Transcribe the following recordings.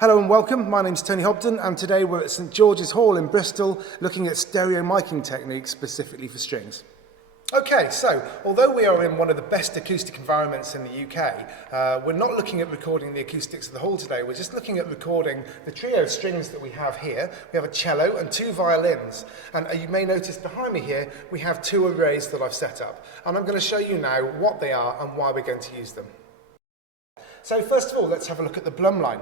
Hello and welcome, my name's Tony Hobden and today we're at St George's Hall in Bristol looking at stereo miking techniques specifically for strings. Okay, so although we are in one of the best acoustic environments in the UK, we're not looking at recording the acoustics of the hall today, we're just looking at recording the trio of strings that we have here. We have a cello and two violins, and you may notice behind me here we have two arrays that I've set up, and I'm going to show you now what they are and why we're going to use them. So first of all, let's have a look at the Blumlein.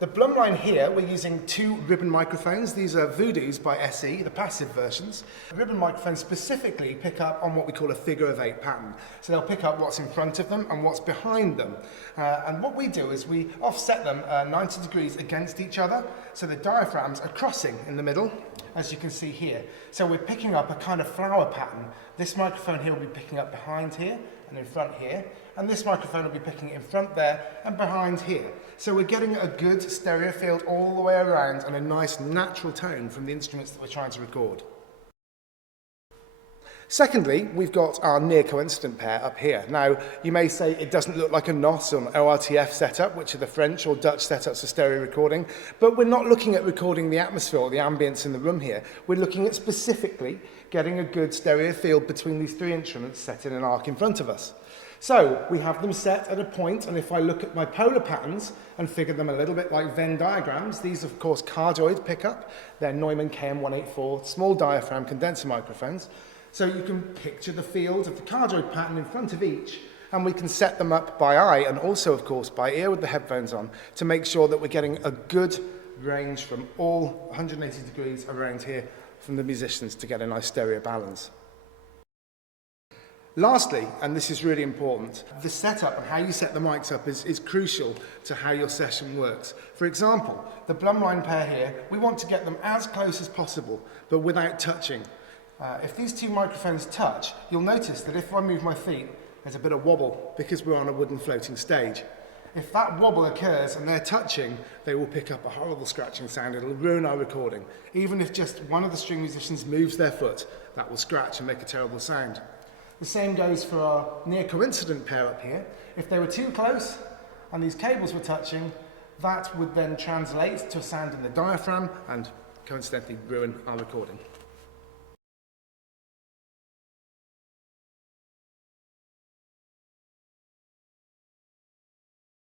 The Blumlein here, we're using two ribbon microphones. These are Voodoos by SE, the passive versions. The ribbon microphones specifically pick up on what we call a figure of eight pattern. So they'll pick up what's in front of them and what's behind them. And what we do is we offset them 90 degrees against each other. So the diaphragms are crossing in the middle, as you can see here. So we're picking up a kind of flower pattern. This microphone here will be picking up behind here and in front here. And this microphone will be picking in front there and behind here. So we're getting a good stereo field all the way around and a nice natural tone from the instruments that we're trying to record. Secondly, we've got our near coincident pair up here. Now, you may say it doesn't look like a NOS or an ORTF setup, which are the French or Dutch setups for stereo recording, but we're not looking at recording the atmosphere or the ambience in the room here. We're looking at specifically getting a good stereo field between these three instruments set in an arc in front of us. So we have them set at a point, and if I look at my polar patterns and figure them a little bit like Venn diagrams, these of course cardioid pickup, they're Neumann KM184 small diaphragm condenser microphones. So you can picture the field of the cardioid pattern in front of each, and we can set them up by eye and also of course by ear with the headphones on to make sure that we're getting a good range from all 180 degrees around here from the musicians to get a nice stereo balance. Lastly, and this is really important, the setup and how you set the mics up is crucial to how your session works. For example, the Blumlein pair here, we want to get them as close as possible, but without touching. If these two microphones touch, you'll notice that if I move my feet, there's a bit of wobble because we're on a wooden floating stage. If that wobble occurs and they're touching, they will pick up a horrible scratching sound. It'll ruin our recording. Even if just one of the string musicians moves their foot, that will scratch and make a terrible sound. The same goes for our near coincident pair up here. If they were too close and these cables were touching, that would then translate to a sound in the diaphragm and coincidentally ruin our recording.